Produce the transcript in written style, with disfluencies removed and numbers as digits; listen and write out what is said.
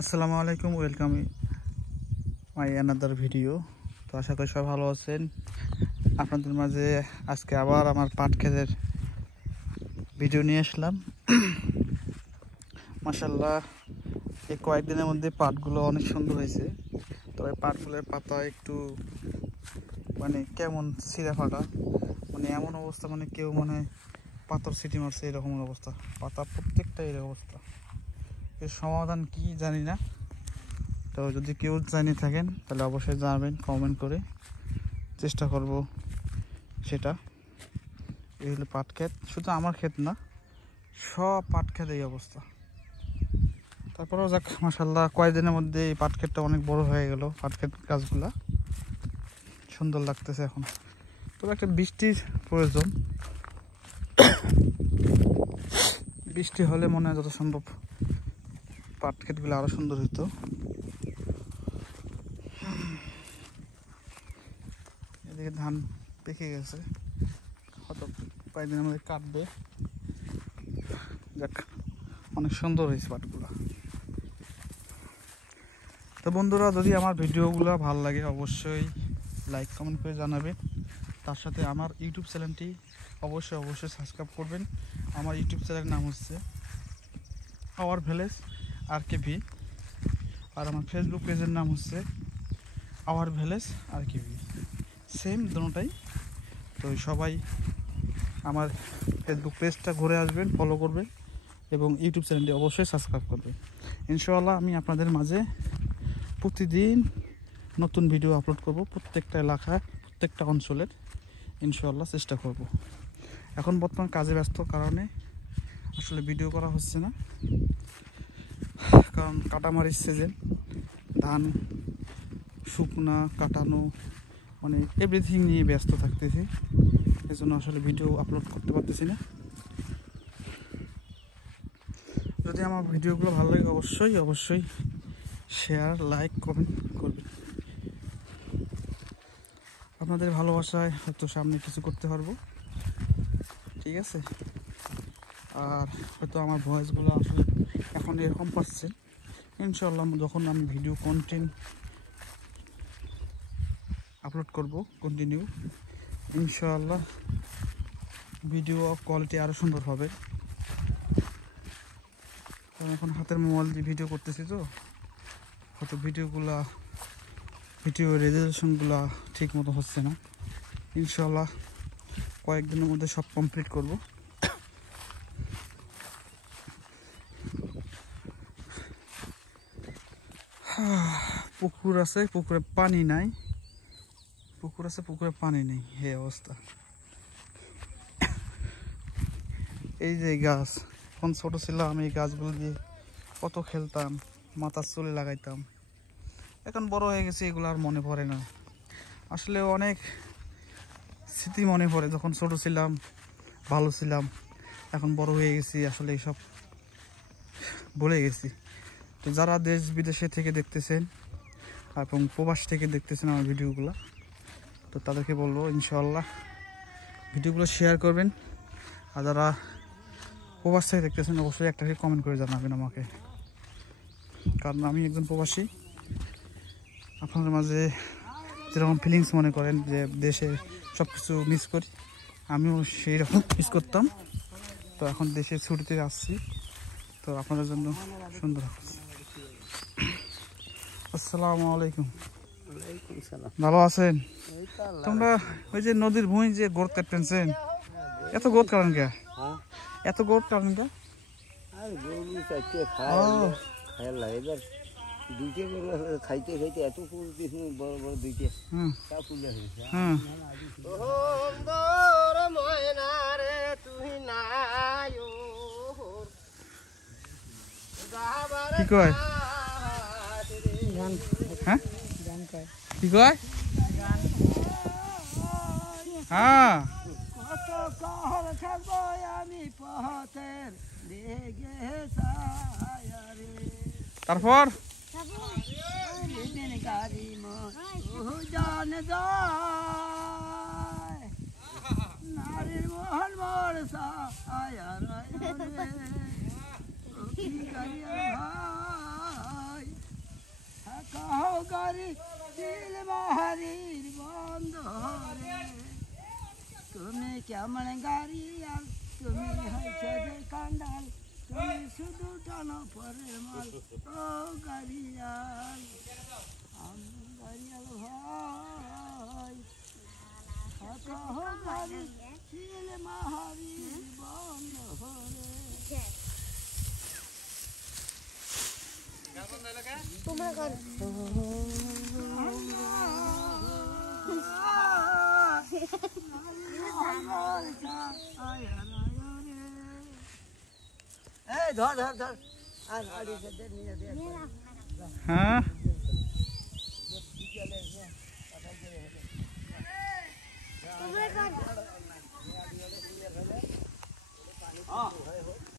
আসসালামু আলাইকুম, welcome my another video. তো আশা করি সবাই ভালো আছেন। আপনাদের মাঝে আজকে আবার আমার পাট ক্ষেতের ভিডিও নিয়ে আসলাম। মাশাআল্লাহ, এই কয়েকদিনের মধ্যে পাটগুলো অনেক সুন্দর হয়েছে। তবে পাটগুলোর পাতা একটু কেমন ছিঁড়া ফাটা, এমন অবস্থা, কেউ পাথর সিটি মারছে এরকম অবস্থা। পাতা প্রত্যেকটা এরকম অবস্থা। এর সমাধান কি জানি না। তো যদি কেউ জানিয়ে থাকেন তাহলে অবশ্যই জানাবেন কমেন্ট করে, চেষ্টা করব সেটা। এই হলো পাট ক্ষেত, শুধু আমার ক্ষেত না, সব পাট ক্ষেত এই অবস্থা। তারপরেও যাক, মাশাআল্লাহ, কয়েকদিনের মধ্যে এই পাট ক্ষেতটা অনেক বড় হয়ে গেল। পাট ক্ষেত গাছগুলা সুন্দর লাগতেছে এখন। তবে একটা বৃষ্টির প্রয়োজন। বৃষ্টি হলে মনে হয় যত সম্ভব পাট ক্ষেতগুলো আরো সুন্দর হতো। এদিকে ধান পেকে গেছে, হয়তো কয়েকদিনের মধ্যে কাটবে। যাক, অনেক সুন্দর হয়েছে পাটগুলো। তো বন্ধুরা, যদি আমার ভিডিওগুলো ভালো লাগে অবশ্যই লাইক কমেন্ট করে জানাবেন। তার সাথে আমার ইউটিউব চ্যানেলটি অবশ্যই সাবস্ক্রাইব করবেন। আমার ইউটিউব চ্যানেলের নাম হচ্ছে আওয়ার ভিলেজ RKV, আর আমার ফেসবুক পেজের নাম হচ্ছে আওয়ার ভিলেজ RKV, সেম দুটোটাই। তো সবাই আমার ফেসবুক পেজটা ঘুরে আসবেন, ফলো করবেন এবং ইউটিউব চ্যানেলটি অবশ্যই সাবস্ক্রাইব করবেন। ইনশাআল্লাহ আমি আপনাদের মাঝে প্রতিদিন নতুন ভিডিও আপলোড করব, প্রত্যেকটা এলাকায়, প্রত্যেকটা অঞ্চলের ইনশাআল্লাহ চেষ্টা করব। এখন বর্তমান কাজে ব্যস্ত কারণে আসলে ভিডিও করা হচ্ছে না, কারণ কাটামারির সিজন, ধান শুকনা কাটানো, এভরিথিং নিয়ে ব্যস্ত থাকতেছি। এজন্য আসলে ভিডিও আপলোড করতে পারতেছি না। যদি আমার ভিডিওগুলো ভালো লাগে অবশ্যই শেয়ার, লাইক, কমেন্ট করবেন। আপনাদের ভালোবাসায় হয়তো সামনে কিছু করতে পারবো, ঠিক আছে। আর হয়তো আমার ভয়েসগুলো আসলে এখন এরকম পাচ্ছেন। ইনশাআল্লাহ যখন আমি ভিডিও কন্টেন্ট আপলোড করব কন্টিনিউ, ইনশাআল্লাহ ভিডিও কোয়ালিটি আরও সুন্দর হবে। কারণ এখন হাতের মোবাইল দিয়ে ভিডিও করতেছি, তো হয়তো ভিডিও রেজুলেশনগুলো ঠিক মতো হচ্ছে না। ইনশাআল্লাহ কয়েকদিনের মধ্যে সব কমপ্লিট করব। পুকুর আছে, পুকুরে পানি নাই, পুকুরে পানি নেই, এই অবস্থা। এই যে গাছ, যখন ছোট ছিলাম এই গাছগুলো দিয়ে কত খেলতাম, মাথার চুলে লাগাইতাম। এখন বড় হয়ে গেছে, এগুলো আর মনে পড়ে না। আসলে অনেক স্মৃতি মনে পড়ে, যখন ছোট ছিলাম ভালো ছিলাম, এখন বড় হয়ে গেছি, আসলে এইসব ভুলে গেছি। তো যারা দেশ বিদেশে থেকে দেখতেছেন এবং প্রবাস থেকে দেখতেছেন আমার ভিডিওগুলো, তো তাদেরকে বলবো ইনশাআল্লাহ ভিডিওগুলো শেয়ার করবেন। আর যারা প্রবাস থেকে দেখতেছেন অবশ্যই একটা কমেন্ট করে জানাবেন আমাকে, কারণ আমি একজন প্রবাসী। আপনাদের মাঝে যেরকম ফিলিংস মনে করেন যে দেশে সব কিছু মিস করি, আমিও সেই রকম মিস করতাম। তো এখন দেশের ছুটিতে আসছি, তো আপনাদের জন্য সুন্দর। আসসালামু আলাইকুম। ভালো আছেন? তোমরা ওই যে নদীর ভূমি যে গোড় কাটতেছেন, এত গোড় কারণ কে? এত গোড় কারণ কে? খাইতে খাইতে এত ফুল বড় বড় দুইটা ফুল কি কয়? হ্যাঁ কি কয়? হ্যাঁ তারপর নারীর মোহন বর্ষা ভাই গাড়ি দিল মাহারির বন্ধ রে তুমি কেমন গাড়ি আর তুমি হয়েছে যে কান্ডাল তুমি শুধু টানো পরের মাল ও গাড়িয়াল আমি গাড়িয়াল ভাই কহ গাড়ি দিল মাহারির বন্ধ রে তোমরা গান ধর ধর ধর আর গাড়ি সাথে নিয়ে দে হ্যাঁ তোমরা গান